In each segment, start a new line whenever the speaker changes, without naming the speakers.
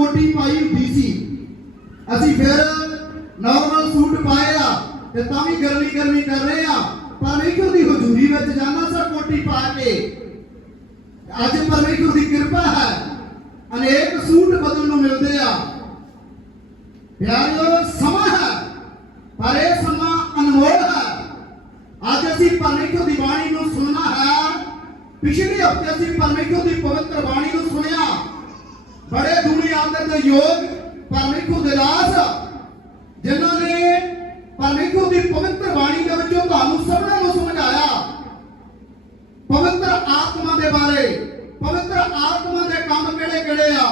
ਕੋਟੀ ਪਾਈ ਹੁੰਦੀ ਸੀ। ਅਸੀਂ ਫਿਰ ਨਾਰਮਲ ਸੂਟ ਪਾਏ ਆ ਤੇ ਤਾਂ ਵੀ ਗਰਮੀ ਗਰਮੀ ਕਰ ਰਹੇ ਆ। ਪਰਮੇਸ਼ਰ ਦੀ ਹਜ਼ੂਰੀ ਵਿੱਚ ਜਾਣਾ ਸਾ ਕੋਟੀ ਪਾ ਕੇ। ਅੱਜ ਪਰਮੇਸ਼ਰ ਦੀ ਕਿਰਪਾ ਹੈ। ਅਨੇਕ ਸੂਟ ਬਦਲਣ ਨੂੰ ਮਿਲਦੇ ਆ। ਪਿਆਰਿਓ, ਸਮਾਂ ਹੈ। ਪਰ ਇਹ ਸਮਾਂ ਅਨਮੋਲ ਹੈ। ਅੱਜ ਅਸੀਂ ਪਰਮੇਸ਼ਰ ਦੀ ਬਾਣੀ ਨੂੰ ਸੁਣਨਾ ਹੈ। ਪਿਛਲੇ ਹਫ਼ਤੇ ਅਸੀਂ ਪਰਮੇਸ਼ਰ ਦੀ ਪਵਿੱਤਰ ਬਾਣੀ ਨੂੰ ਬੜੇ ਦੁਨੀਆ ਆਦਰ ਦੇ ਯੋਗ ਪਰਮੇਸ਼ਰ ਦੇ ਲਾਸ ਜਿਨ੍ਹਾਂ ਨੇ ਪਰਮੇਸ਼ਰ ਦੀ ਪਵਿੱਤਰ ਬਾਣੀ ਦੇ ਵਿੱਚੋਂ ਤੁਹਾਨੂੰ ਸਭਨਾਂ ਨੂੰ ਸਮਝਾਇਆ। ਪਵਿੱਤਰ ਆਤਮਾ ਦੇ ਬਾਰੇ, ਪਵਿੱਤਰ ਆਤਮਾ ਦੇ ਕੰਮ ਕਿਹੜੇ ਕਿਹੜੇ ਆ?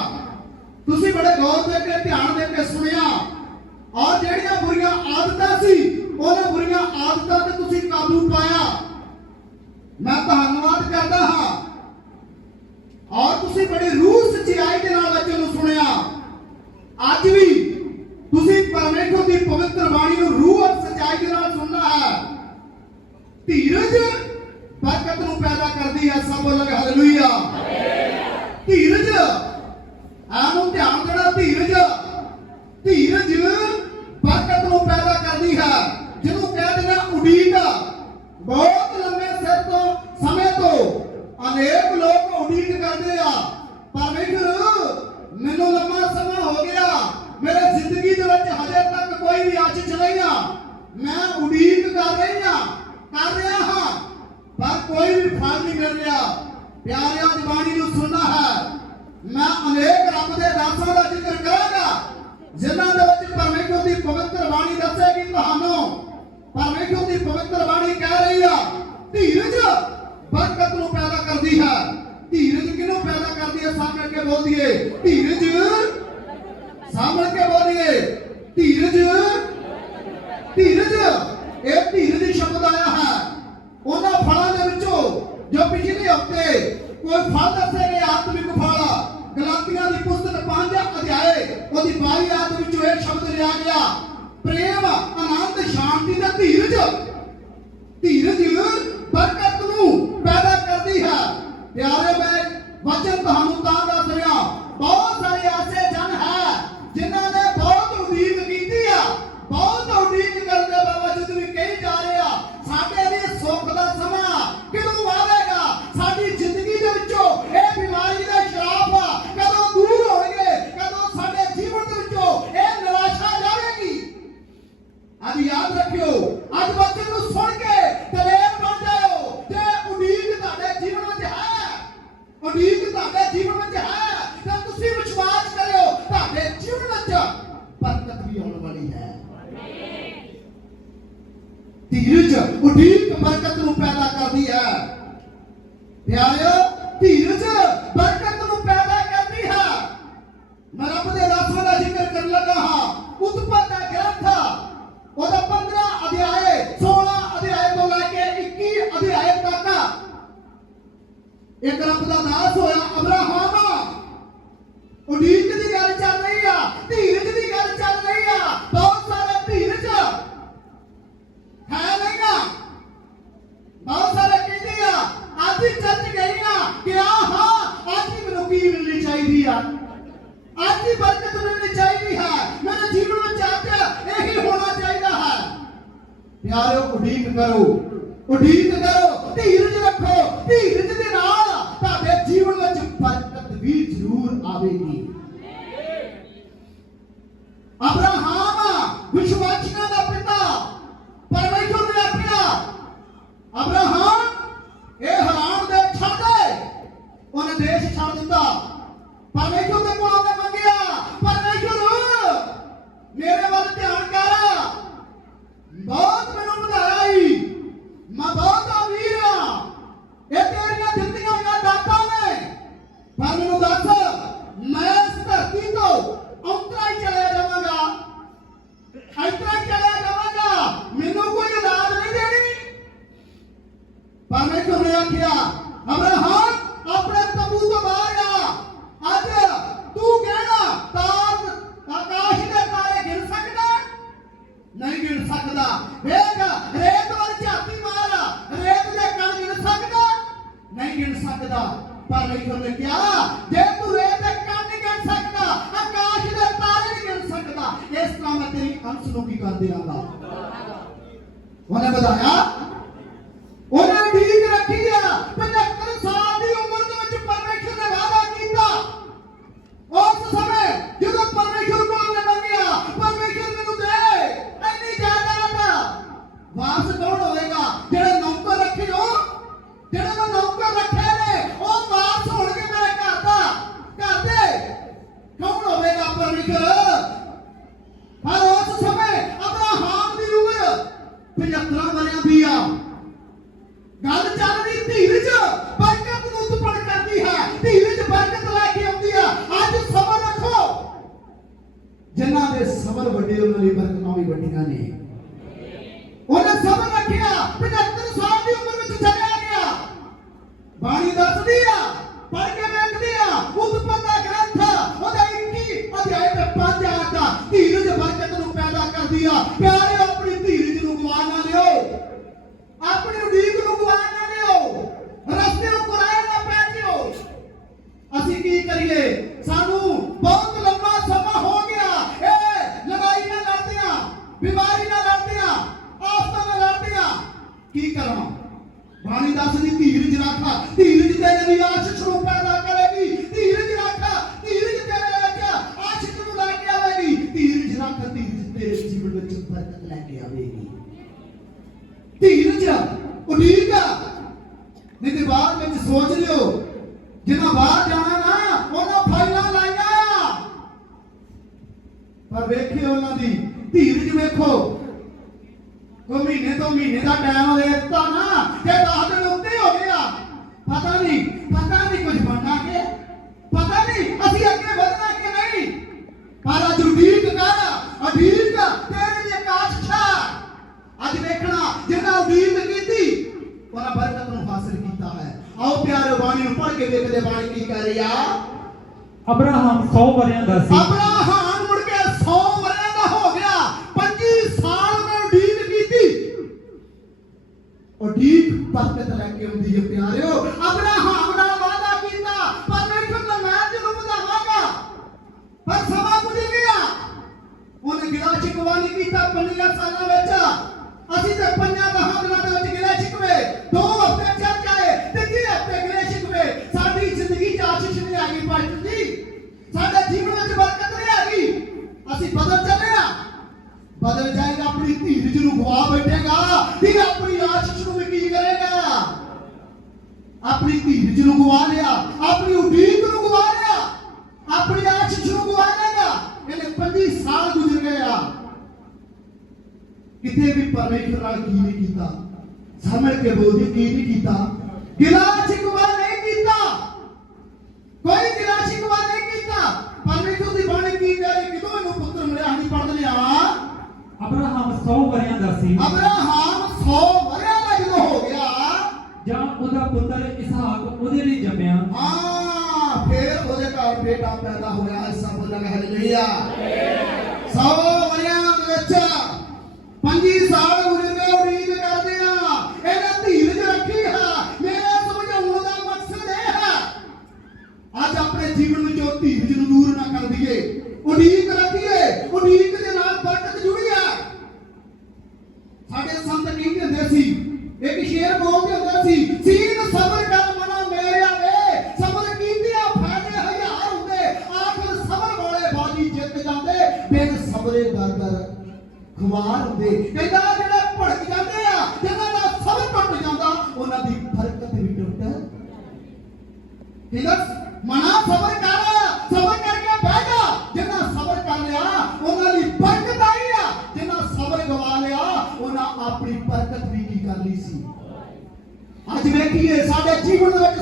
ਤੁਸੀਂ ਬੜੇ ਗੌਰ ਦੇ ਕੇ, ਧਿਆਨ ਦੇ ਕੇ ਸੁਣਿਆ। ਔਰ ਜਿਹੜੀਆਂ ਬੁਰੀਆਂ ਆਦਤਾਂ ਸੀ, ਉਹਨਾਂ ਬੁਰੀਆਂ ਆਦਤਾਂ ਤੇ ਤੁਸੀਂ ਕਾਬੂ ਪਾਇਆ। ਮੈਂ ਧੰਨਵਾਦ ਕਰਦਾ ਹਾਂ ਔਰ ਤੁਸੀਂ ਬੜੀ ਰੂਹ ਸਚਾਈ ਦੇ ਨਾਲ ਬੱਚੇ ਨੂੰ ਸੁਣਿਆ ਅੱਜ ਵੀ ਤੁਸੀਂ ਪਰਮੇਸ਼ਰ ਦੀ ਪਵਿੱਤਰ ਬਾਣੀ ਨੂੰ ਰੂਹ ਔਰ ਸਚਾਈ ਦੇ ਨਾਲ ਸੁਣਨਾ ਹੈ ਧੀਰਜ ਬਰਕਤ ਨੂੰ ਪੈਦਾ ਕਰਦੀ ਹੈ ਸਭ ਬੋਲੋ ਹਾਲੇਲੂਇਆ ਧੀਰਜ ਆਨੂੰ ਧਿਆਨ ਦੇਣਾ ਧੀਰਜ ਧੀਰਜ ਬਰਕਤ ਨੂੰ ਪੈਦਾ ਕਰਦੀ ਹੈ ਜਿਹਨੂੰ ਕਹਿ ਦਿੰਦਾ ਉਡੀਕ ਬਹੁਤ ਲੰਮੇ ਸਿਰ ਤੋਂ ਸਮੇਂ ਤੋਂ ਅਨੇਕ ਲੋਕ ਉਡੀਕ ਕਰਦੇ ਆ ਪਰਮੇਸ਼ਰ ਮੈਨੂੰ ਲੰਮਾ ਸਮਾਂ ਹੋ ਗਿਆ ਮੇਰੇ ਜ਼ਿੰਦਗੀ ਦੇ ਵਿੱਚ ਹਜੇ ਤੱਕ ਕੋਈ ਵੀ ਅੱਜ ਚਲਾਈਆ ਮੈਂ ਉਡੀਕ ਕਰ ਰਹੀ ਹਾਂ ਕਰ ਰਿਹਾ ਹਾਂ, ਪਰ ਕੋਈ ਵੀ ਫਲ ਨਹੀਂ ਮਿਲ ਰਿਹਾ। ਪਿਆਰਿਆਂ ਦੀ ਨੂੰ ਸੁਣਨਾ ਹੈ। ਮੈਂ ਅਨੇਕ ਰੱਬ ਦੇ ਦਾਸਾਂ ਦਾ ਜ਼ਿਕਰ ਕਰਾਂਗਾ, ਜਿਨ੍ਹਾਂ ਦੇ ਵਿੱਚ ਪਰਮੇਸ਼ਰ ਦੀ ਪਵਿੱਤਰ ਬਾਣੀ ਦੱਸੇਗੀ ਤੁਹਾਨੂੰ। ਪਰਮੇਸ਼ਰ ਦੀ ਪਵਿੱਤਰ ਬਾਣੀ ਕਹਿ ਰਹੀ ਆ, ਧੀਰਜ ਬਰਕਤ ਨੂੰ ਪੈਦਾ ਕਰਦੀ ਹੈ। ਧੀਰਜ ਕਿਹਨੂੰ ਪੈਦਾ ਕਰਦੀ ਹੈ? ਸਾਹਮਣੇ ਕੇ ਬੋਲੀਏ ਧੀਰਜ ਸਾਹਮਣੇ ਕੇ ਬੋਲੀਏ ਧੀਰਜ। ਧੀਰਜ। ਇਹ ਧੀਰਜ ਸ਼ਬਦ ਆਇਆ ਹੈ। ਉਹਨਾਂ ਫਲਾਂ ਦੇ ਵਿੱਚੋਂ ਜੋ ਪਿਛਲੇ ਹਫ਼ਤੇ ਕੋਈ ਫਲ ਦੱਸੇ ਗਏ, ਆਤਮਿਕ ਫਲ ਗਲਾਤੀਆਂ ਦੀ ਪੁਸਤਕ 5 ਅਧਿਆਏ, ਉਹਦੀ 22 ਆਇਤ ਵਿੱਚੋਂ ਇਹ ਸ਼ਬਦ ਲਿਆ ਗਿਆ। ਪ੍ਰੇਮ, ਆਨੰਦ, ਸ਼ਾਂਤੀ ਦਾ ਧੀਰਜ। ਧੀਰਜ ਧੀਰਜ ਉਡੀਕ ਬਰਕਤ ਨੂੰ ਪੈਦਾ ਕਰਦੀ ਹੈ। ਪਿਆਰਿਓ ਪਿਆਰਿਓ ਉਡੀਕ ਕਰੋ। ਉਡੀਕ ਕਰੋ ਧੀਰਜ ਰੱਖੋ ਧੀਰਜ রাখিয়া আমরা হাত 娃子都是。ਆਪਣੀ ਉਡੀਕ ਨੂੰ ਗੁਆਣ ਨਾ ਦਿਓ। ਰਸਤੇ ਉੱਪਰ ਆਏ ਨਾ ਪੈ ਜਿਓ। ਅਸੀਂ ਕੀ ਕਰੀਏ? ਸਾਨੂੰ ਬਹੁਤ ਲੰਮਾ ਸਮਾਂ ਹੋ ਗਿਆ। ਇਹ ਲੜਾਈ ਨਾਲ ਲੜਦਿਆਂ, ਬਿਮਾਰੀ ਨਾਲ ਲੜਦਿਆਂ, ਆਫਤਾਂ ਨਾਲ ਲੜਦਿਆਂ ਕੀ ਕਰਾਂ? ਬਾਣੀ ਦੱਸਦੀ ਧੀਰਜ ਰੱਖ। ਧੀਰਜ ਤੇਰੇ ਲਈ ਆਸ਼ਿਸ਼ ਨੂੰ ਪੈਦਾ ਕਰੇਗੀ। ਧੀਰਜ ਰੱਖ। ਧੀਰਜ ਤੇਰੇ ਵਿੱਚ ਆਸ਼ਿਸ਼ ਨੂੰ ਲੈ ਕੇ ਆਵੇਗੀ। ਧੀਰਜ ਰੱਖ, ਧੀਰਜ ਤੇਰੇ ਜੀਵਨ ਵਿੱਚ ਬਰਕਤ ਲੈ ਕੇ ਆਵੇਗੀ। ਧੀਰਜ ਉਡੀਕ ਨਹੀਂ ਤੇ ਬਾਅਦ ਵਿੱਚ ਸੋਚ ਲਿਓ, ਜਿੰਨਾ ਬਾਹਰ ਜਾਣਾ ਨਾ, ਉਹਨਾਂ ਫਾਈਲਾਂ ਲਾਈਆਂ। ਪਰ ਵੇਖਿਓ ਉਹਨਾਂ ਦੀ ਧੀਰਜ ਵੇਖੋ। ਕੋ ਮਹੀਨੇ ਤੋਂ ਮਹੀਨੇ ਦਾ ਟਾਈਮ ਹੋਵੇ ਤਾਂ
ਅਬਰਾਹਮ 100 ਵਰਿਆਂ ਦਾ ਸੀ। ਉਹਦਾ ਪੁੱਤਰ ਇਸਹਾਕ ਉਹਦੇ ਲਈ ਜੰਮਿਆ।
ਹਾਂ, ਫਿਰ ਉਹਦੇ ਘਰ ਬੇਟਾ ਪੈਦਾ ਹੋਇਆ, ਐਸਾ ਬੋਲਾਂਗੇ ਹਾਲੇਲੂਇਆ 100 ਵਰਿਆਂ ਵਿੱਚ 5 ਸਾਲ ਬਿਮਾਰ ਹੁੰਦੇ ਕਹਿੰਦਾ ਜਿਹੜੇ ਭੜਕ ਜਾਂਦੇ ਆ, ਜਿਹਨਾਂ ਦਾ ਸਭ ਟੁੱਟ ਜਾਂਦਾ, ਉਹਨਾਂ ਦੀ ਫਰਕਤ ਵੀ ਟੁੱਟ। ਕਹਿੰਦਾ, ਮਨਾ ਸਬਰ ਕਰ, ਸਬਰ ਕਰਕੇ ਬਹਿ ਜਾ। ਜਿਹਨਾਂ ਸਬਰ ਕਰ ਲਿਆ, ਉਹਨਾਂ ਦੀ ਬਰਕਤ ਆਈ ਆ। ਜਿਹਨਾਂ ਸਬਰ ਗਵਾ ਲਿਆ, ਉਹਨਾਂ ਆਪਣੀ ਬਰਕਤ ਵੀ ਕੀ ਕਰ ਲਈ ਸੀ? ਅੱਜ ਵੇਖੀਏ, ਸਾਡੇ ਜੀਵਨ ਦੇ ਵਿੱਚ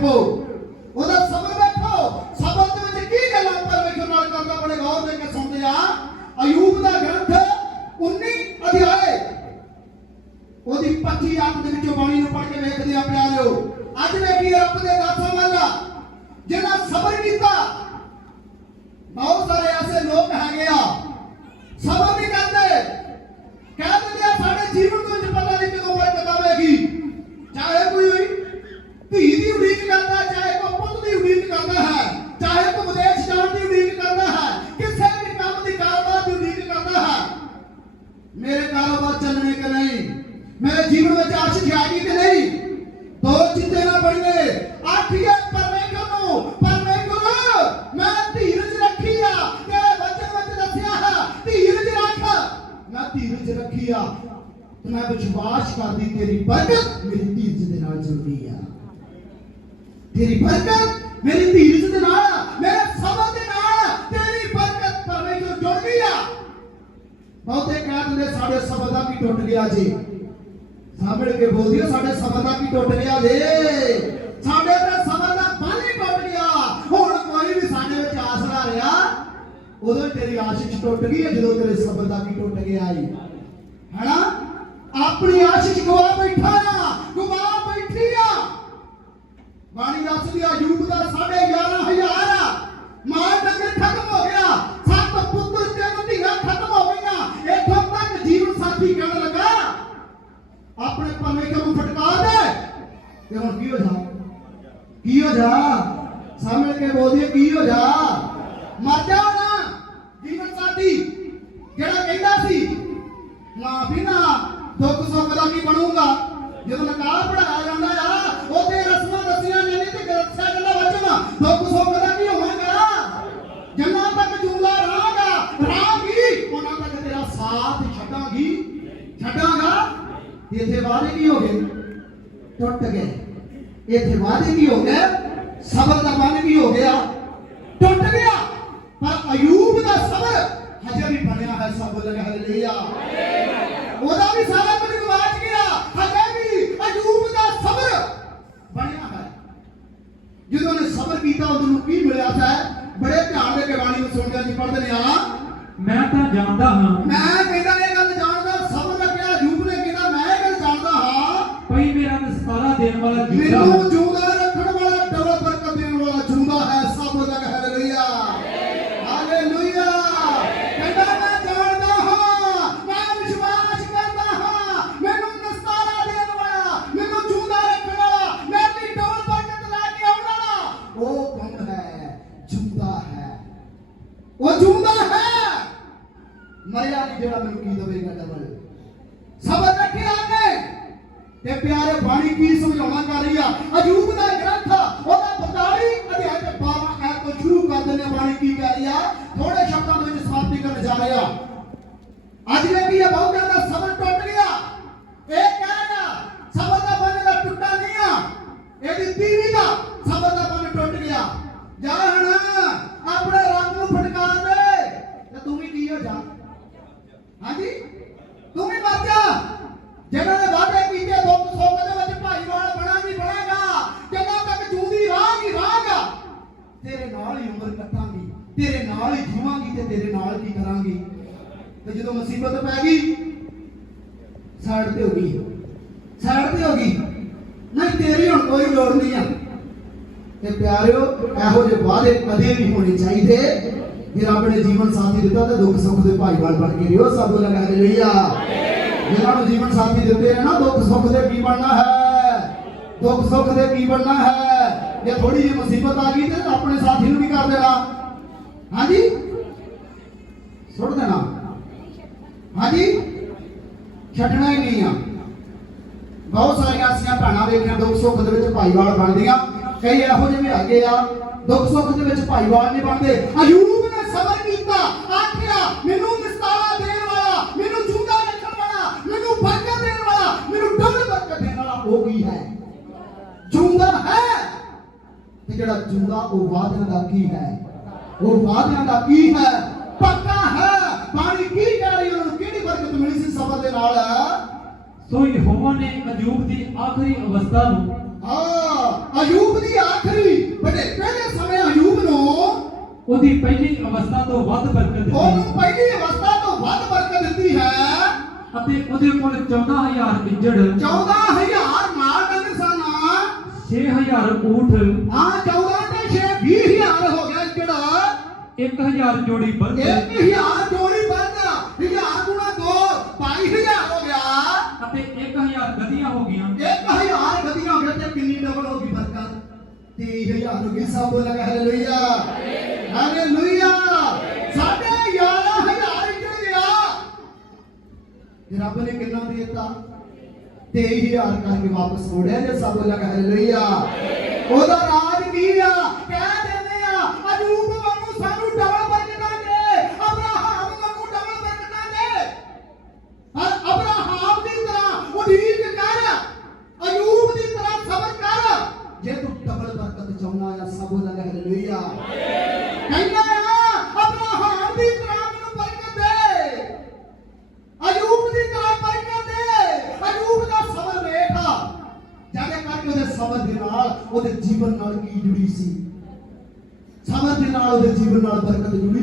ਸਬਰ ਵਿਸ਼ਵਾਸ ਕਰਦੀ ਤੇਰੀ ਬਰਕਤ ਮੇਰੀ ਧੀਰਜ ਦੇ ਨਾਲ ਜੁੜਦੀ ਆ। ਤੇਰੀ ਬਰਕਤ ਮੇਰੀ ਧੀਰਜ ਦੇ ਨਾਲ ਆ, ਮੇਰੇ ਸਬਰ ਦੇ ਨਾਲ ਤੇਰੀ ਬਰਕਤ ਪਰਮੇਸ਼ਰ ਜੁੜ ਆ। ਬਹੁਤੇ ਕਹਿ ਦਿੰਦੇ ਸਾਡੇ ਸਬਰ ਦਾ ਕੀ ਟੁੱਟ ਗਿਆ ਜੀ। ਸਾਹਮਣੇ ਕੇ ਬੋਲਦੀ ਸਾਡੇ ਸਬਰ ਦਾ ਕੀ ਟੁੱਟ ਗਿਆ ਜੀ। ਸਾਡੇ ਤੇ ਸਬਰ ਦਾ ਪਾਣੀ ਟੁੱਟ ਗਿਆ। ਹੁਣ ਕੋਈ ਵੀ ਸਾਡੇ ਵਿੱਚ ਆਸਰਾ ਰਿਹਾ ਉਦੋਂ ਤੇਰੀ ਆਸ਼ਿਸ਼ ਟੁੱਟ ਗਈ ਹੈ ਜਦੋਂ ਤੇਰੇ ਸਬਰ ਦਾ ਕੀ ਟੁੱਟ ਗਿਆ ਜੀ ਹੈਨਾ? ਆਪਣੀ ਆਸ਼ਿਸ਼ ਗਵਾ ਬੈਠਾ ਆ, ਗਵਾ ਬੈਠੀ ਆ। ਬਾਣੀ ਦੱਸਦੀ ਆ ਯੂਬ ਦਾ 11500 ਆ। ਮਾਲ ਡੰਗਰ ਖਤਮ ਹੋ ਗਿਆ, ਸੱਤ ਪੁੱਤਰ ਤਿੰਨ ਧੀਆਂ ਖਤਮ ਹੋ ਗਈਆਂ। ਇੱਥੋਂ ਤੱਕ ਜੀਵਨ ਸਾਥੀ ਕਹਿਣ ਲੱਗਾ, ਆਪਣੇ ਪਰਮੇਸ਼ਰ ਨੂੰ ਫਟਕਾ ਦੇ। ਤੇ ਹੁਣ ਕੀ ਹੋ ਜਾ? ਕੀ ਹੋ ਜਾ? ਸਾਹਮਣੇ ਕੇ ਬੋਲਦੀ ਕੀ ਹੋ ਜਾ ਮਰ ਜਾ ਨਾ ਜੀਵਨ ਸਾਥੀ ਜਿਹੜਾ ਕਹਿੰਦਾ ਸੀ ਨਾ ਵੀ ਨਾ ਦੁੱਖ ਸੁੱਖ ਦਾ ਕੀ ਬਣੂਗਾ ਜਦੋਂ ਨਕਾਹ ਪੜਾਇਆ ਜਾਂਦਾ ਆ ਉਹਦੇ ਰਸਮਾਂ ਦੱਸੀਆਂ ਜਾਂਦੀਆਂ ਤੇ ਗ੍ਰੰਥਾਂ ਗੱਲਾਂ ਵਚਨ ਦੁੱਖ ਸੁੱਖ ਦਾ ਕੀ ਹੋਵੇਗਾ ਜੰਨਾ ਤੱਕ ਜੂੰਗਾ ਰਾਂਗਾ ਰਾਂਗੀ ਉਹਨਾਂ ਤੱਕ ਤੇਰਾ ਸਾਥ ਛੱਡਾਂਗੀ ਛੱਡਾਂਗਾ ਤੇ ਇੱਥੇ ਵਾਅਦੇ ਕੀ ਹੋ ਗਏ ਟੁੱਟ ਗਏ ਇੱਥੇ ਵਾਅਦੇ ਕੀ ਹੋ ਗਏ ਸਬਰ ਦਾ ਬੰਨ ਕੀ ਹੋ ਗਿਆ ਟੁੱਟ ਗਿਆ। ਪਰ ਅਯੂਬ ਦਾ ਸਬਰ ਹਜੇ ਵੀ ਬਣਿਆ ਹੈ ਸਬਰ ਲਗਾ ਹਲੇਲੂਇਆ। ਉਹਦਾ ਵੀ ਸਾਰਾ ਕੁਝ ਗਵਾਚ ਗਿਆ ਹਜੇ ਵੀ ਅਯੂਬ ਦਾ ਸਬਰ ਬਣਿਆ ਹੈ। ਜਦੋਂ ਨੇ ਸਬਰ ਕੀਤਾ ਉਹਨੂੰ ਕੀ ਮਿਲਿਆ ਹੈ ਬੜੇ ਧਿਆਨ ਦੇ ਕੇ ਬਾਣੀ ਨੂੰ ਸੁਣਦੇ ਜੀ ਪੜ੍ਹਦੇ ਨੇ ਆ
ਮੈਂ ਤਾਂ ਜਾਣਦਾ ਹਾਂ।
ਮੈਂ ਕਹਿੰਦਾ ਇਹ ਗੱਲ ਜਾਣਦਾ ਸਬਰ ਰੱਖਿਆ ਅਯੂਬ ਨੇ ਕਹਿੰਦਾ ਮੈਂ ਇਹ ਗੱਲ ਜਾਣਦਾ ਹਾਂ।
ਭਈ ਮੇਰਾ ਨਿਸਤਾਰਾ ਦੇਣ ਵਾਲਾ ਜੀਵਦਾ
ਜਿਉਂਦਾ ਹੈ। ਮਰਿਆ ਨਹੀਂ ਜਿਹੜਾ ਮੈਨੂੰ ਕੀ ਦੇਵੇਗਾ ਡਬਲ ਸਬਰ ਰੱਖਿਆ ਨੇ ਤੇ ਪਿਆਰੇ ਬਾਣੀ ਕੀ ਸਮਝਾਉਣਾ ਕਰ ਰਹੀ ਆ? ਅਯੂਬ ਦਾ ਗ੍ਰੰਥ, ਉਹਦਾ 42 ਅਧਿਆਇ ਤੇ 12 ਐਤ ਤੋਂ ਸ਼ੁਰੂ ਕਰ ਦਿੰਦੇ ਬਾਣੀ ਕੀ ਕਹਿ ਰਹੀ ਆ? ਥੋੜੇ ਸ਼ਬਦਾਂ ਦੇ ਵਿੱਚ ਸਮਾਪਤੀ ਕਰਨ ਜਾ ਰਹੇ ਆ। ਅੱਜ ਵੀ ਕੀ ਆ? ਬਹੁਤਿਆਂ ਦਾ ਸਬਰ ਟੁੱਟ ਗਿਆ। ਇਹ ਕਹਿ ਰਿਹਾ, ਸਬਰ ਦਾ ਬੰਨ ਦਾ ਟੁੱਟਾ ਨਹੀਂ ਆ। ਇਹਦੀ ਤੀਵੀ ਦਾ ਸਬਰ ਦਾ ਬੰਨ ਟੁੱਟ ਗਿਆ। ਜਾ ਹੁਣ ਆਪਣੇ ਰੱਬ ਨੂੰ ਫਟਕਾਰ ਦੇ ਤੇ ਤੂੰ ਵੀ ਕੀ ਹੋ ਜਾ ਹਾਂਜੀ ਤੂੰ ਵੀ ਮਰ ਜਾ ਜਿਨ੍ਹਾਂ ਨੇ ਵਾਅਦੇ ਕੀਤੇ, ਦੁੱਖ ਸੁੱਖ ਦੇ ਵਿੱਚ ਭਾਈਵਾਲ ਬਣਾ ਨਹੀਂ ਬਣੇਗਾ ਜਿੰਨਾ ਤੱਕ ਜੂਦੀ ਰਾਂਗੀ ਰਾਂਗਾ ਤੇਰੇ ਨਾਲ ਹੀ ਉਮਰ ਕੱਟਾਂਗੀ, ਤੇਰੇ ਨਾਲ ਹੀ ਜੀਵਾਂਗੀ ਤੇ ਤੇਰੇ ਨਾਲ ਕੀ ਕਰਾਂਗੀ? ਤੇ ਜਦੋਂ ਮੁਸੀਬਤ ਪੈ ਗਈ, ਸਾਈਡ ਤੇ ਹੋ ਗਈ। ਸਾਈਡ ਤੇ ਹੋ ਗਈ। ਨਹੀਂ, ਤੇਰੀ ਹੁਣ ਕੋਈ ਲੋੜ ਨਹੀਂ ਆ। ਤੇ ਪਿਆਰਿਓ, ਇਹੋ ਜਿਹੇ ਵਾਅਦੇ ਕਦੇ ਵੀ ਹੋਣੇ ਚਾਹੀਦੇ। ਜੇ ਰੱਬ ਨੇ ਜੀਵਨ ਸਾਥੀ ਦਿੱਤਾ ਤੇ ਦੁੱਖ ਸੁੱਖ ਦੇ ਭਾਈਵਾਲ ਬਣ ਕੇ ਰਿਓ ਸਭ ਲਗਾ ਹਾਲੇਲੂਇਆ ਜਿਹਨਾਂ ਨੂੰ ਜੀਵਨ ਸਾਥੀ ਦਿੱਤੇ ਨੇ ਨਾ, ਦੁੱਖ ਸੁੱਖ ਦੇ ਕੀ ਬਣਨਾ ਹੈ? ਦੁੱਖ ਸੁੱਖ ਦੇ ਕੀ ਬਣਨਾ ਹੈ? ਜੇ ਥੋੜੀ ਜਿਹੀ ਮੁਸੀਬਤ ਆ ਗਈ ਤੇ ਆਪਣੇ ਸਾਥੀ ਨੂੰ ਵੀ ਕਰ ਦੇਣਾ। ਹਾਂਜੀ? ਸੁੱਟ ਦੇਣਾ। ਹਾਂਜੀ? ਛੱਡਣਾ ਹੀ ਨਹੀਂ ਆ। ਬਹੁਤ ਸਾਰੀਆਂ ਅਸੀਂ ਭੈਣਾਂ ਵੇਖੀਆਂ, ਦੁੱਖ ਸੁੱਖ ਦੇ ਵਿੱਚ ਭਾਈਵਾਲ ਬਣਦੀਆਂ। ਕਈ ਇਹੋ ਜਿਹੇ ਵੀ ਹੈਗੇ ਆ। ਦੁੱਖ ਸੁੱਖ ਦੇ ਵਿੱਚ ਭਾਈਵਾਲ ਨਹੀਂ ਬਣਦੇ। ਅਯੂਬ ਨੇ ਸਬਰ ਕੀਤਾ, ਆਖਿਆ, ਮੈਨੂੰ ਨਿਸਤਾਰਾ ਜਿਹੜਾ ਜੂਦਾ ਉਹ ਵਾਅਦਿਆਂ ਦਾ ਕੀ ਹੈ? ਉਹ ਵਾਅਦਿਆਂ ਦਾ ਕੀ ਹੈ? ਪੱਕਾ ਹੈ। ਬਾਣੀ ਕੀ ਕਹਿ ਰਹੀ ਉਹਨਾਂ ਕਿਹੜੀ ਬਰਕਤ ਮਿਲੀ ਸੀ ਸਬਰ ਦੇ ਨਾਲ?
ਸੋ ਯਹੋਵਾ ਨੇ ਅਯੂਬ ਦੀ ਆਖਰੀ ਅਵਸਥਾ ਨੂੰ।
ਆ ਅਯੂਬ ਦੀ ਆਖਰੀ ਬੜੇ ਪਹਿਲੇ ਸਮੇਂ ਅਯੂਬ ਨੂੰ
ਉਹਦੀ ਪਹਿਲੀ ਅਵਸਥਾ ਤੋਂ ਵੱਧ ਬਰਕਤ
ਉਹਨੂੰ
ਦਿੱਤੀ
ਪਹਿਲੀ ਅਵਸਥਾ ਤੋਂ ਵੱਧ ਬਰਕਤ ਦਿੱਤੀ ਹੈ।
ਅਤੇ ਉਹਦੇ ਕੋਲ 14000 ਇੰਜੜ
14000 ਮਾਲ ਡੰਗ ਸਨ
6000 ਊਠ।
ਆ 14 ਤੇ 6 20000 ਹੋ ਗਿਆ ਜਿਹੜਾ।
1000 ਜੋੜੀ ਬਲਦ
1000 ਜੋੜੀ ਬੰਦ। 1000 ਗੁਣਾ 2 22000 ਹੋ ਗਿਆ।
ਅਤੇ 1000 ਗਧੀਆਂ ਹੋ ਗਈਆਂ।
1000 ਵਧੀਆ ਹੋ ਗਿਆ ਤੇ ਕਿੰਨੀ ਡਬਲ ਹੋ ਗਈ ਬਰਕਤ 23000 ਹੋ ਗਈ। ਸਭ ਲਗਾ ਹਾਲੇਲੂਇਆ ਹਾਲੇਲੂਇਆ ਸਾਡੇ 11000 ਇੰਜਣ ਗਿਆ। ਰੱਬ ਨੇ ਕਿੰਨਾ ਦੇ ਦਿੱਤਾ? 23000 ਕਰਕੇ ਵਾਪਸ ਮੋੜਿਆ ਜੇ ਸਭ ਲਗਾ ਹਾਲੇਲੂਇਆ ਉਹਦਾ ਰਾਜ ਕੀ ਆ? ਕਹਿ ਦਿੰਦੇ ਆ ਅਜੂਬ ਵਾਂਗੂ ਸਾਨੂੰ ਡਬਲ ਬਰਕਤਾਂ ਦੇ ਅਬਰਾਹਮ ਵਾਂਗੂ ਡਬਲ ਬਰਕਤਾਂ ਦੇ ਪਰ ਅਬਰਾਹਾਮ ਦੀ ਤਰ੍ਹਾਂ ਉਡੀਕ ਕਰ ਅਯੂਬ ਦੀ ਤਰ੍ਹਾਂ ਸਬਰ ਕਰ। ਜੇ ਤੂੰ ਡਬਲ ਬਰਕਤ ਚਾਹੁੰਦਾ ਆ ਸਭ ਲਗਾ ਹਾਲੇਲੂਇਆ ਦੇ ਨਾਲ ਉਹਦੇ ਜੀਵਨ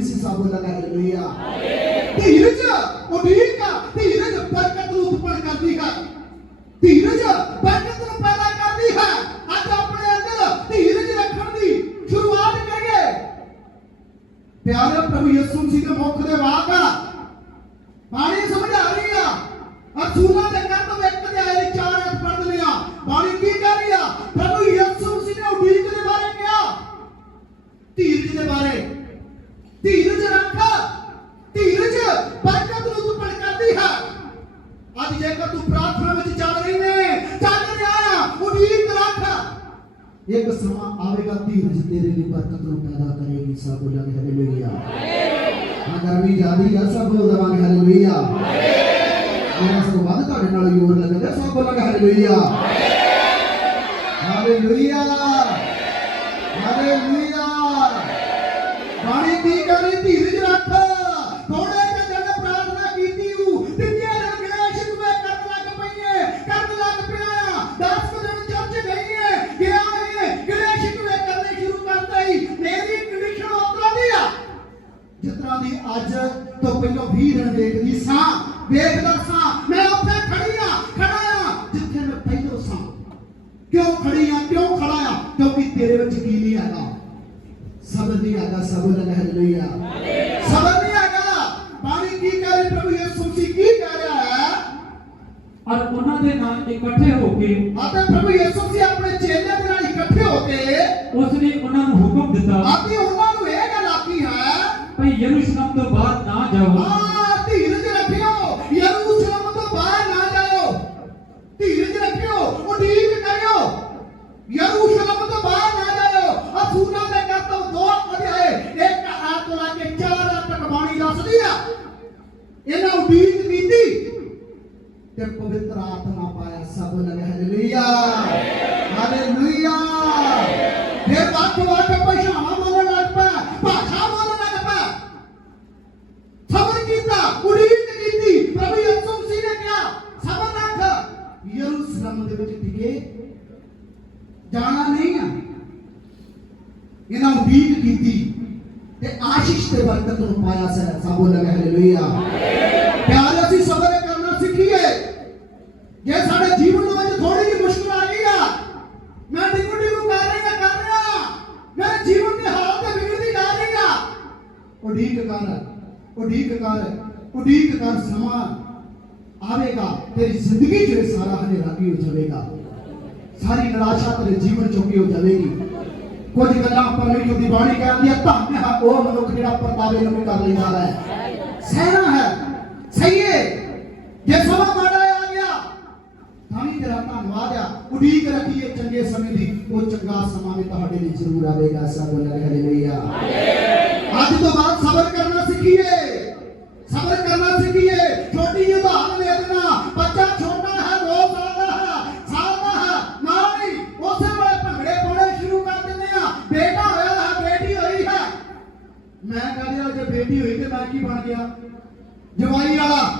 ਆਵੇਗਾ ਧੀਰਜ ਤੇਰੇ ਲਈ ਬਰਕਤ ਨੂੰ ਪੈਦਾ ਕਰੇਗੀ ਸਭ ਬੋਲਾਂਗੇ ਹਾਲੇਲੂਇਆ ਹਾਂ, ਗਰਮੀ ਜ਼ਿਆਦੀ ਆ, ਸਭ ਬੋਲਾਂਗੇ ਹਾਲੇਲੂਇਆ ਮੇਰਾ ਸਭ ਵੱਧ ਤੁਹਾਡੇ ਨਾਲ ਯੋਰ ਲੱਗਦਾ, ਸਭ ਬੋਲਾਂਗੇ ਹਾਲੇਲੂਇਆ ਹਾਲੇਲੂਇਆ ਹਾਲੇਲੂਇਆ ਦੀ ਅੱਜ ਤੋਂ ਪਹਿਲਾਂ 20 ਦਿਨ ਵੇਖਦੀ ਸਾਂ ਵੇਖਦਾ ਸਾਂ ਮੈਂ ਉੱਥੇ ਖੜੀ ਆ ਖੜਾ ਆ ਜਿੱਥੇ ਮੈਂ ਪਹਿਲਾਂ ਸਾਂ ਕਿਉਂ ਖੜੀ ਆ ਕਿਉਂ ਖੜਾ ਆ ਕਿਉਂਕਿ ਤੇਰੇ ਵਿੱਚ ਕੀ ਨਹੀਂ ਹੈਗਾ ਸਬਰ ਨਹੀਂ ਹੈਗਾ ਸਬਰ ਲਗਾ ਹਾਲੇਲੂਇਆ ਸਬਰ ਨਹੀਂ ਹੈਗਾ ਬਾਣੀ ਕੀ ਕਹਿ ਰਹੀ ਪ੍ਰਭੂ ਯਿਸੂ ਮਸੀਹ ਕੀ ਕਹਿ ਰਿਹਾ ਹੈ
ਔਰ ਉਹਨਾਂ ਦੇ ਨਾਲ ਇਕੱਠੇ ਹੋ ਕੇ
ਅਤੇ ਪ੍ਰਭੂ ਯਿਸੂ ਮਸੀਹ ਆਪਣੇ ਚੇਲਿਆਂ ਦੇ ਨਾਲ ਇਕੱਠੇ ਹੋ ਕੇ
ਉਸ ਨੇ ਉਹਨਾਂ ਨੂੰ ਹੁਕਮ ਦਿੱਤਾ
ਅਤੇ ਇਹਨਾਂ ਉਡੀਕ ਕੀਤੀ ਤੇ ਪਵਿੱਤਰ ਆਤਮਾ ਪਾਇਆ ਸਭ ਲਗੇ ਹਾਲੇਲੂਇਆ ਹਾਲੇਲੂਇਆ ਫਿਰ ਵੱਖ ਵੱਖ ਭਾਸ਼ਾਵਾਂ ਬੋਲਣ ਲੱਗ ਪਿਆ, ਭਾਸ਼ਾ ਬੋਲਣ ਲੱਗ ਪਿਆ। ਸਬਰ ਕੀਤਾ, ਉਡੀਕ ਕੀਤੀ ਪ੍ਰਭੂ ਯਿਸੂ ਮਸੀਹ ਨੇ ਕਿਹਾ, ਸਬਰ ਰੱਖ। ਯਰੂਸ਼ਲਮ ਦੇ ਵਿੱਚ ਟਿਕੇ ਜਾਣਾ ਨਹੀਂ ਆ। ਇਹਨਾਂ ਉਡੀਕ ਕੀਤੀ। બરકતનું પાયા છે સાબો લગે હાલેલુયા પ્યારેથી સબર करना सीखिए ये सारे जीवन में थोड़ी ही मुश्किल आ गई है मैं टिकू टिकू कर रहा कर रहा मेरे जीवन की हालत बिगड़ती जा रही है उडीक कर उडीक कर उडीक कर समा आवेगा तेरी जिंदगी जो सारा हनेरा भी हो जाएगा सारी निराशा तेरे जीवन चौकी हो जाएगी ਕੁਝ ਗੱਲਾਂ ਪਰਮੇਸ਼ਰ ਦੀ ਬਾਣੀ ਕਹਿੰਦੀ ਹੈ ਧੰਨ ਹੈ ਉਹ ਮਨੁੱਖ ਜਿਹੜਾ ਪਰਤਾਵੇ ਨੂੰ ਵੀ ਕਰ ਲੈਂਦਾ ਹੈ ਸਹਿਣਾ ਹੈ ਸਹੀਏ ਜੇ ਸਮਾਂ ਮਾੜਾ ਆ ਗਿਆ ਤਾਂ ਵੀ ਤੇਰਾ ਧੰਨਵਾਦ ਆ ਉਡੀਕ ਰੱਖੀਏ ਚੰਗੇ ਸਮੇਂ ਦੀ ਉਹ ਚੰਗਾ ਸਮਾਂ ਵੀ ਤੁਹਾਡੇ ਲਈ ਜ਼ਰੂਰ ਆਵੇਗਾ ਸਭ ਬੋਲ ਹਾਲੇਲੂਇਆ ਅੱਜ ਤੋਂ ਬਾਅਦ ਸਬਰ ਕਰਨਾ ਸਿੱਖੀਏ ਜਵਾਈ ਵਾਲਾ।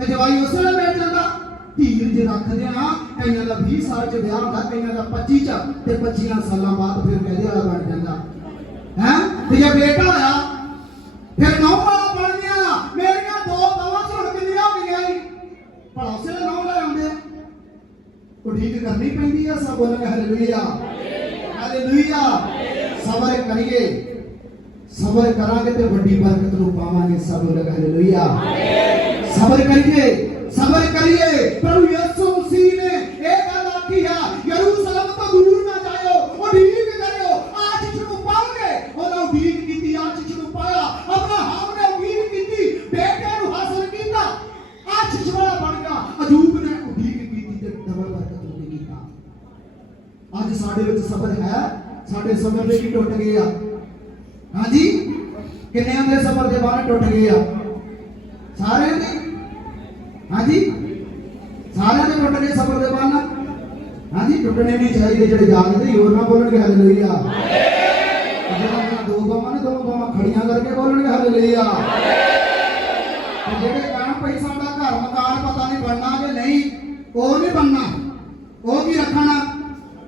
ਤੇ ਜਵਾਈ ਉਸੇ ਵੇਲੇ ਬੈਠ ਜਾਂਦਾ। ਧੀਰਜ ਰੱਖਦੇ ਆ ਕਈਆਂ ਦਾ 20 ਸਾਲ ਚ ਵਿਆਹ ਹੁੰਦਾ ਕਈਆਂ ਦਾ 25 ਚ ਤੇ 25 ਸਾਲਾਂ ਬਾਅਦ ਫਿਰ ਕਹਦੇ ਵਾਲਾ ਬਣ ਜਾਂਦਾ। ਹੈ? ਤੇ ਜੇ ਬੇਟਾ ਹੋਇਆ ਫਿਰ ਨੌ ਵਾਲਾ ਬਣ ਗਿਆ। ਮੇਰੀਆਂ ਦੋ ਬਾਵਾਂ ਝੁੜ ਕਿੰਨੀਆਂ ਹੋ ਗਈਆਂ ਜੀ? ਭਲਾ ਉਸੇ ਵੇਲੇ ਨੌ ਲੈ ਆਉਂਦੇ ਆ। ਉਡੀਕ ਕਰਨੀ ਪੈਂਦੀ ਆ ਸਭ ਬੋਲਣਗੇ ਹਾਲੇਲੂਇਆ। ਹਾਲੇਲੂਇਆ। ਸਬਰ ਕਰੀਏ। ਸਬਰ ਕਰਾਂਗੇ ਤੇ ਵੱਡੀ ਬਰਕਤ ਨੂੰ ਪਾਵਾਂਗੇ ਸਭ ਬੋਲਣਗੇ ਹਾਲੇਲੂਇਆ ਸਬਰ ਕਰੀਏ ਸਬਰ ਕਰੀਏ, ਪ੍ਰਭੂ ਯਿਸੂ ਮਸੀਹ ਨੇ ਇਹ ਗੱਲ ਆਖੀ ਹੈ ਯਰੂਸ਼ਲਮ ਤੋਂ ਦੂਰ ਨਾ ਜਾਇਓ ਉਡੀਕ ਕਰਿਓ ਆਸ਼ਿਸ਼ ਨੂੰ ਪਾਓਗੇ। ਉਹਨਾਂ ਉਡੀਕ ਕੀਤੀ ਆਸ਼ਿਸ਼ ਨੂੰ ਪਾਇਆ ਅਬਰਾਹਮ ਨੇ ਉਡੀਕ ਕੀਤੀ ਬੇਟੇ ਨੂੰ ਹਾਸਲ ਕੀਤਾ ਆਸ਼ਿਸ਼ ਵਾਲਾ ਬਣ ਗਿਆ। ਅਜੂਬ ਨੇ ਉਡੀਕ ਕੀਤੀ ਤੇ ਡਬਲ ਬਰਕਤ ਨੂੰ ਕੀਤਾ। ਅੱਜ ਸਾਡੇ ਵਿੱਚ ਸਬਰ ਹੈ, ਸਾਡੇ ਸਬਰ ਦੇ ਕੀ ਟੁੱਟ ਗਏ ਆ? ਹਾਂਜੀ? ਕਿੰਨਿਆਂ ਦੇ ਸਬਰ ਦੇ ਬਾਰੇ ਟੁੱਟ ਗਏ ਆ? ਸਾਰਿਆਂ ਦੇ? ਹਾਂਜੀ? ਸਾਰਿਆਂ ਦੇ ਟੁੱਟ ਗਏ ਸਬਰ ਦੇ ਬਾਰੇ ਹਾਂਜੀ, ਟੁੱਟਣੇ ਨਹੀਂ ਚਾਹੀਦੇ ਜਿਹੜੇ ਜਾਗਦੇ ਹੋਰ ਨਾ ਬੋਲਣਗੇ ਹਾਲੇਲੂਇਆ। ਜਿਹੜਾ ਆਪਣਾ ਦੋ ਬਾਵਾਂ ਨੇ ਦੋ ਬਾਵਾਂ ਖੜੀਆਂ ਕਰਕੇ ਬੋਲਣਗੇ ਹਾਲੇਲੂਇਆ। ਜਿਹੜੇ ਕਹਿਣ ਭਈ ਸਾਡਾ ਘਰ, ਮਕਾਨ ਪਤਾ ਨਹੀਂ ਬਣਨਾ ਕਿ ਨਹੀਂ, ਉਹ ਨਹੀਂ ਬਣਨਾ। ਉਹ ਕੀ ਰੱਖਣਾ?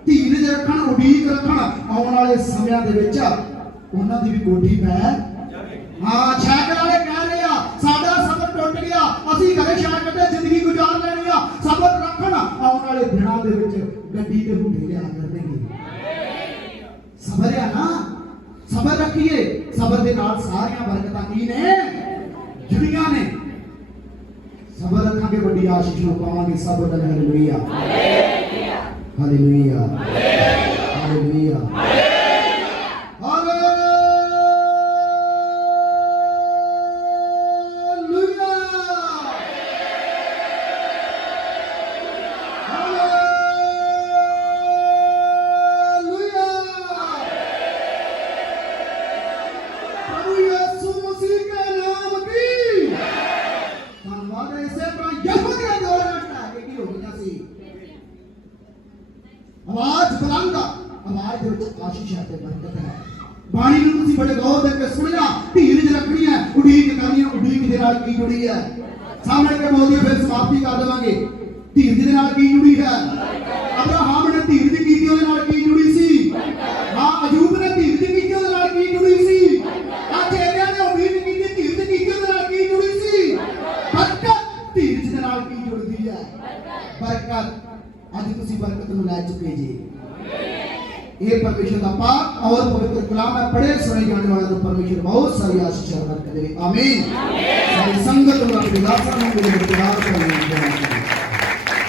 ਧੀਰਜ ਰੱਖਣ, ਉਡੀਕ ਰੱਖਣ, ਆਉਣ ਵਾਲੇ ਸਮਿਆਂ ਦੇ ਵਿੱਚ ਉਹਨਾਂ ਦੀ ਵੀ ਕੋਠੀ ਪੈ ਹਾਂ ਸ਼ਾਇਦ ਵਾਲੇ ਕਹਿ ਰਹੇ ਆ ਸਾਡਾ ਸਬਰ ਟੁੱਟ ਗਿਆ ਅਸੀਂ ਘਰੇ ਸ਼ਾਇਦ ਤੇ ਜ਼ਿੰਦਗੀ ਗੁਜ਼ਾਰ ਲੈਣੀ ਆ ਸਬਰ ਰੱਖਣ ਆਉਣ ਵਾਲੇ ਦਿਨਾਂ ਦੇ ਵਿੱਚ ਗੱਡੀ ਤੇ ਹੁੰਦੇ ਲਿਆ ਕਰਨਗੇ। ਸਬਰ ਆ ਨਾ ਸਬਰ ਰੱਖੀਏ ਸਬਰ ਦੇ ਨਾਲ ਸਾਰੀਆਂ ਬਰਕਤਾਂ ਕੀ ਨੇ? ਜੁੜੀਆਂ ਨੇ। ਸਬਰ ਰੱਖਾਂਗੇ ਵੱਡੀ ਆਸ਼ੀਸ਼ ਨੂੰ ਪਾਵਾਂਗੇ ਸਬਰ ਦਾ ਹਾਲੇਲੂਇਆ ਹਾਲੇਲੂਇਆ ਹਾਲੇਲੂਇਆ ਹਾਲੇਲੂਇਆ ਆਵਾਜ਼ ਬੁਲੰਦ ਆਵਾਜ਼ ਦੇ ਵਿੱਚ ਆਸ਼ੀਸ਼ ਹੈ ਤੇ ਬਰਕਤ ਹੈ। ਬਾਣੀ ਨੂੰ ਤੁਸੀਂ ਬੜੇ ਗੌਰ ਦੇ ਕੇ ਸੁਣਿਆ ਧੀਰਜ ਰੱਖਣੀ ਹੈ। ਉਡੀਕ ਕਰਨੀ ਹੈ। ਉਡੀਕ ਦੇ ਨਾਲ ਕੀ ਜੁੜੀ ਹੈ? ਸਾਹਮਣੇ ਕੇ ਬੋਲਦੀ ਫਿਰ ਸਮਾਪਤੀ ਕਰ ਦੇਵਾਂਗੇ। ਧੀਰਜ ਦੇ ਨਾਲ ਕੀ ਜੁੜੀ ਹੈ? ਅਬਰਾਹਮ ਨੇ ਧੀਰਜ ਕੀਤੀ, ਉਹਦੇ ਨਾਲ ਕੀ ਜੁੜੀ ਸੀ? ਹਾਂ, ਅਯੂਬ ਨੇ ਧੀਰਜ ਕੀਤੀ, ਉਹਦੇ ਨਾਲ ਕੀ ਜੁੜੀ ਸੀ? ਅੱਜ ਇਹਨਿਆਂ ਨੇ ਉਮੀਦ ਕੀਤੀ ਧੀਰਜ ਕੀਤੀ, ਉਹਦੇ ਨਾਲ ਕੀ ਜੁੜੀ ਸੀ? ਬਰਕਤ ਧੀਰਜ ਦੇ ਨਾਲ ਕੀ ਜੁੜਦੀ ਹੈ? ਬਰਕਤ। ਅੱਜ ਤੁਸੀਂ ਬਰਕਤ ਨੂੰ ਲੈ ਚੁੱਕੇ ਜੀ। ਇਹ ਪਰਮੇਸ਼ਰ ਦਾ ਪਾਕ ਔਰ ਪਵਿੱਤਰ ਕਲਾਮ ਹੈ ਪੜੇ ਸੁਣੇ ਜਾਣੇ ਵਾਲਿਆਂ ਨੂੰ ਪਰਮੇਸ਼ਰ ਬਹੁਤ ਸਾਰੀ ਆਸ਼ੀਸ਼ ਬਰਕਤ ਦੇਵੇ। ਆਮੀਨ। ਸਾਰੀ ਸੰਗਤ ਨੂੰ ਆਪਣੇ ਦਾਸਾਂ ਨੂੰ ਮੇਰੇ ਪਿਆਰ ਨਾਲ